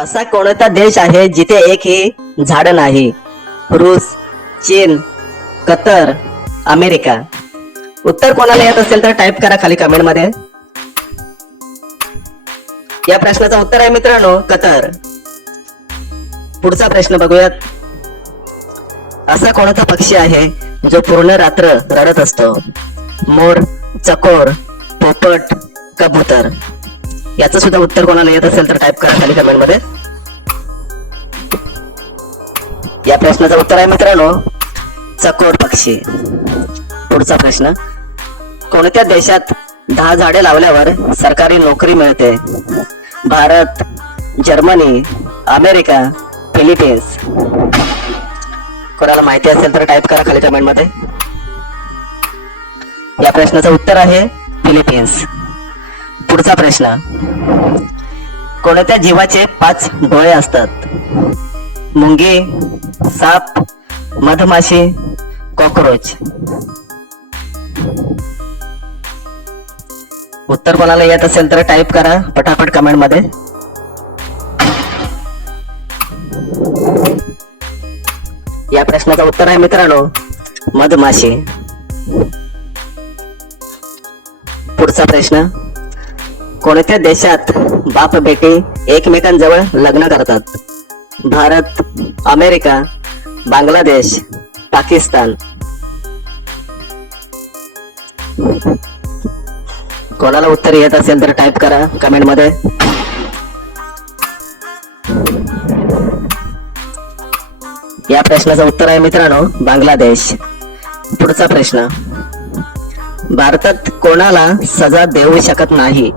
असा कोणता देश आहे जिथे एकही झाड नाही? रूस, चीन, कतर, अमेरिका. उत्तर कोणाला येत असेल तर टाईप करा खाली कमेंट मध्ये. या प्रश्नाचं उत्तर आहे मित्रांनो कतर. पुढचा प्रश्न बघूयात. असा कोणता पक्षी आहे जो पूर्ण रात्र रडत असतो? मोर, चकोर, पोपट, कबूतर. याचं सुद्धा उत्तर कोणाला येत असेल तर टाईप करा खाली कमेंट मध्ये. या प्रश्नाचं उत्तर आहे मित्रांनो चकोर पक्षी. पुढचा प्रश्न. कोणत्या देशात 10 झाडे लावल्यावर सरकारी नोकरी मिळते? Bharat, Germany, America, Philippines. कोणाला माहिती असेल तर टाईप करा खाली कमेंट मध्ये. या प्रश्नाचं उत्तर आहे फिलिपिन्स. पुढचा प्रश्न. कोणत्या जीवाचे 5 डोळे असतात? मुंगी, साप, मधमाशी, कॉकरोच. उत्तर कोणाला येत असेल तर टाईप करा पटापट कमेंट मध्ये. या प्रश्नाचं उत्तर आहे मित्रांनो मधमाशी. पुढचा प्रश्न. कोणत्या देशात बाप बेटी एकमेकांजवळ लग्न करतात? भारत, अमेरिका, बांगलादेश, पाकिस्तान. कोणाला उत्तर येत असेल तर टाईप करा कमेंट मध्ये. या प्रश्नाचं उत्तर आहे मित्रांनो बांगलादेश. पुढचा प्रश्न. भारतात कोणाला सजा देऊ शकत नाही?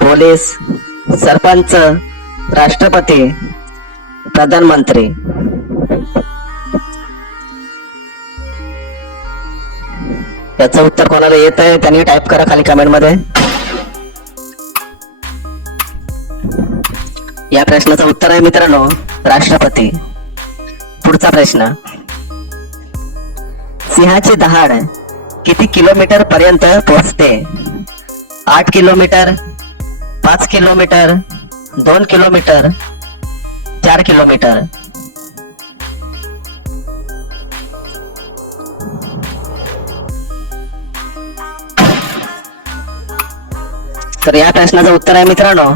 पोलीस, सरपंच, राष्ट्रपती, प्रधानमंत्री. याचं उत्तर कोणाला येत आहे त्यांनी टाईप करा खाली कमेंट मध्ये. या प्रश्नाचं उत्तर आहे मित्रांनो राष्ट्रपती. पुढचा प्रश्न. सिंहाची दहाड किती किलोमीटर पर्यंत पोहोचते? 8 किलोमीटर, 5 किलोमीटर, 2 किलोमीटर, 4 किलोमीटर. तर या प्रश्नाचं उत्तर आहे मित्रांनो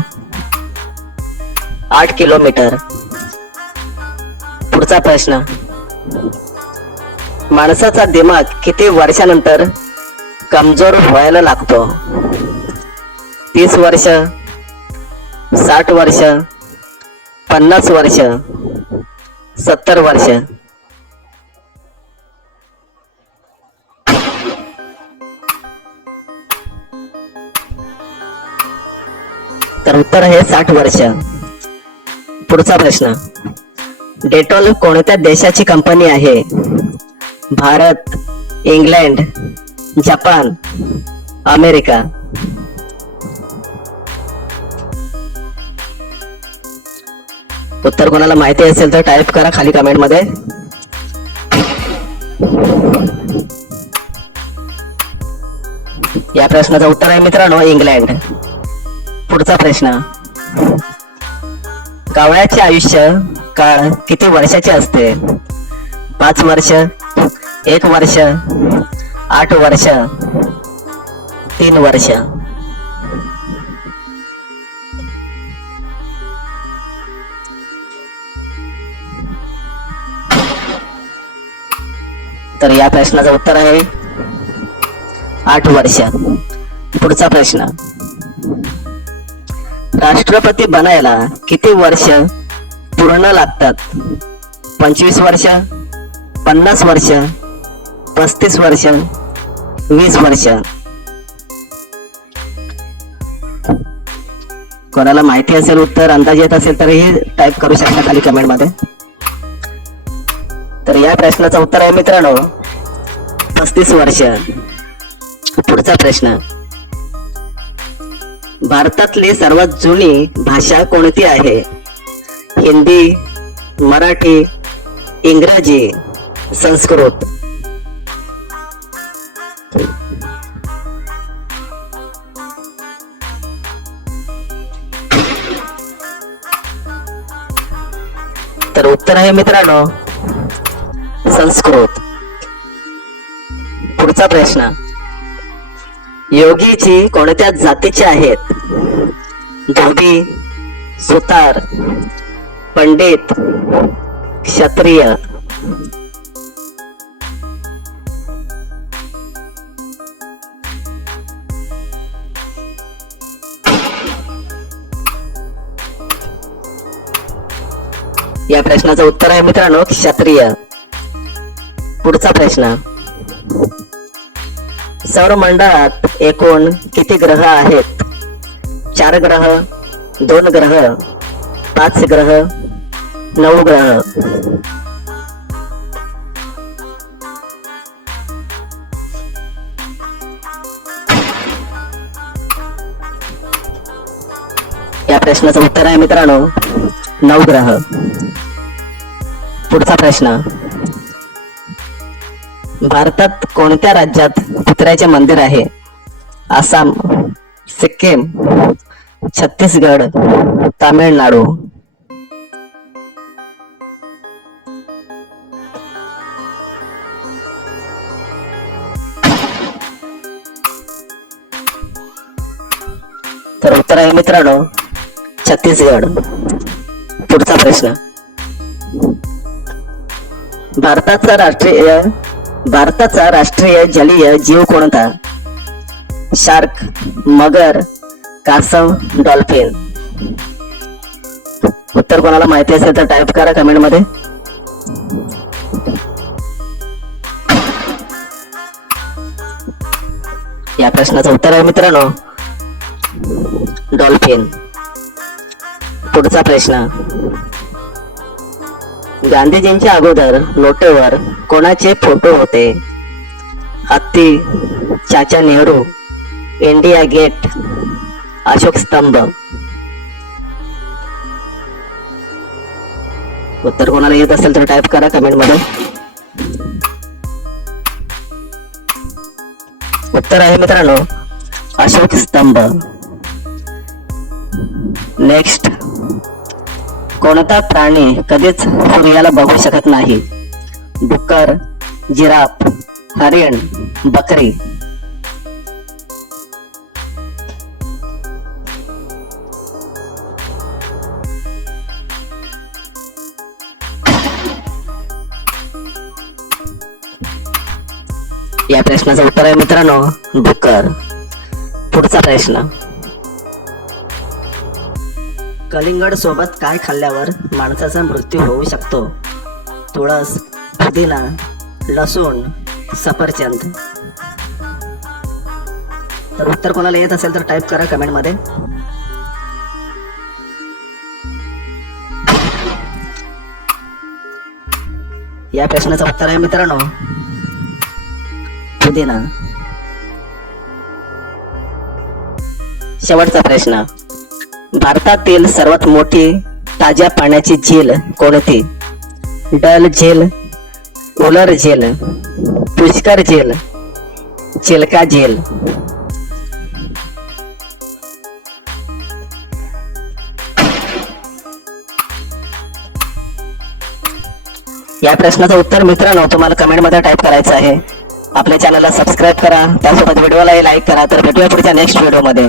8 किलोमीटर. पुढचा प्रश्न. माणसाचा दिमाग किती वर्षानंतर कमजोर व्हायला लागतो? 30 वर्ष, 60 वर्ष, 50 वर्ष, 70 वर्ष. तर उत्तर आहे 60 वर्ष. पुढचा प्रश्न. डेटॉल कोणत्या देशाची कंपनी आहे? Bharat, England, Japan, America. उत्तर कोणाला माहिती असेल तर टाईप करा खाली कमेंट मध्ये. या प्रश्नाचं उत्तर आहे मित्रांनो इंग्लंड. पुढचा प्रश्न. कावळ्याचे आयुष्य काळ किती वर्षाचे असते? 5 वर्ष, 1 वर्ष, 8 वर्ष, 3 वर्ष. तर या प्रश्नाचं उत्तर आहे 8 वर्ष. पुढचा प्रश्न. राष्ट्रपती बनायला किती वर्ष पूर्ण लागतात? 25 वर्ष, 50 वर्ष, 35 वर्ष, 20 वर्ष. कोणाला माहिती असेल उत्तर अंदाज येत असेल तर हे टाईप करू शकता खाली कमेंट मध्ये. तर या प्रश्नाचं उत्तर आहे मित्रांनो 35 वर्ष. पुढचा प्रश्न. भारतातली सर्वात जुनी भाषा कोणती आहे? हिंदी, मराठी, इंग्रजी, संस्कृत. तर उत्तर आहे मित्रांनो संस्कृत. पुढचा प्रश्न, योगीची कोणत्या जातीचे आहेत? धोबी, सुतार, पंडित, क्षत्रिय. या प्रश्नाचं उत्तर आहे मित्रांनो क्षत्रिय. पुढचा प्रश्न, सौरमंडळात एकूण किती ग्रह आहेत? 4 ग्रह, 2 ग्रह, 5 ग्रह, 9 ग्रह. या प्रश्नाचं उत्तर आहे मित्रांनो 9 ग्रह. पुढचा प्रश्न, भारतात कोणत्या राज्यात कुत्र्याचे मंदिर आहे? आसाम, सिक्कीम, छत्तीसगड, तामिळनाडू. तर उत्तर आहे मित्रांनो छत्तीसगड. पुढचा प्रश्न, भारताचा राष्ट्रीय जलीय जीव कोणता? शार्क, मगर, कासव, डॉल्फिन. उत्तर कोणाला माहिती असेल तर टाईप करा कमेंट मध्ये. या प्रश्नाचं उत्तर आहे मित्रांनो डॉल्फिन. पुढचा प्रश्न, गांधीजींच्या अगोदर नोटेवर कोणाचे फोटो होते? हत्ती, चाचा नेहरू, इंडिया गेट, अशोक स्तंभ. उत्तर कोणाला येत असेल तर टाईप करा कमेंट मध्ये. उत्तर आहे मित्रांनो अशोक स्तंभ. नेक्स्ट, कोणता प्राणी कधीच सूर्याला बघू शकत नाही? डुक्कर, जिराफ, हरिण, बकरी. या प्रश्नाचं उत्तर आहे मित्रांनो डुक्कर. पुढचा प्रश्न, कलिंगड सोबत काय खाल्ल्यावर माणसाचा मृत्यू होऊ शकतो? तुळस, पुदिना, लसूण, सफरचंद. तर उत्तर कोणाला येत असेल तर टाईप करा कमेंट मध्ये. या प्रश्नाचं उत्तर आहे मित्रांनो पुदिना. शेवटचा प्रश्न, भारतातील सर्वात मोठी ताज्या पाण्याची झील कोणती? डल झील, उलर झील, पुष्कर झील, चिल्का झील. या प्रश्नाचं उत्तर मित्रांनो तुम्हाला कमेंट मध्ये टाईप करायचं आहे. आपल्या चॅनलला सबस्क्राईब करा, त्यासोबत व्हिडिओला लाईक करा. तर भेटूया पुढच्या नेक्स्ट व्हिडिओ मध्ये.